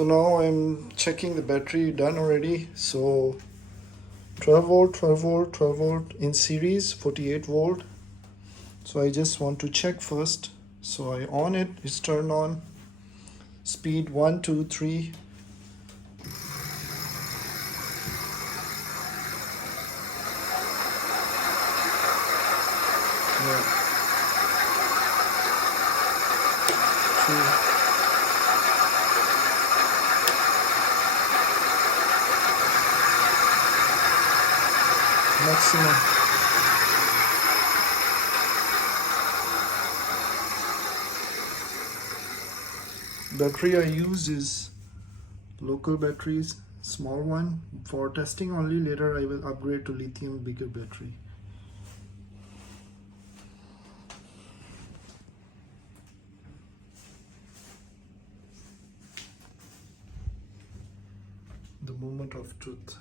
So now I'm checking the battery, done already. So 12 volt, 12 volt, 12 volt in series, 48 volt. So I just want to check first. So I on it, it's turned on. Speed 1, 2, 3. Yeah. 2. Maximum. Battery I use is local batteries, small one for testing only. Later I will upgrade to lithium bigger battery. The moment of truth.